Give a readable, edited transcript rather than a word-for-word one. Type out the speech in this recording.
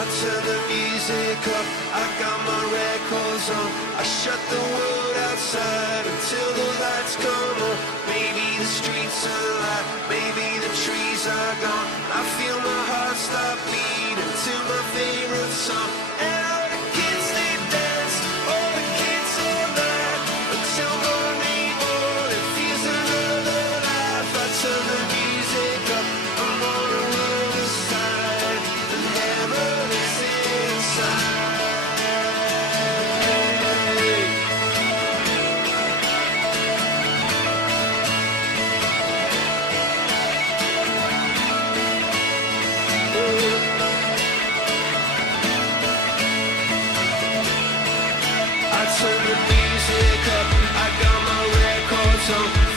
I turn the music up, I got my records on. I shut the world outside until the lights come on. Maybe the streets are alive, maybe the trees are gone. I feel my heart stop beating to my favorite song. And all the kids they dance, all the kids all night until morning morning feels another life. I turn the music up, I'm on the world aside, and heaven is inside. I turn the music up, I got my records on.